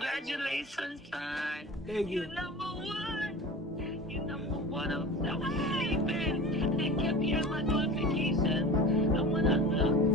Congratulations, son. Thank You you. number one. You number one. I was sleeping. I kept hearing my notifications. And when I looked,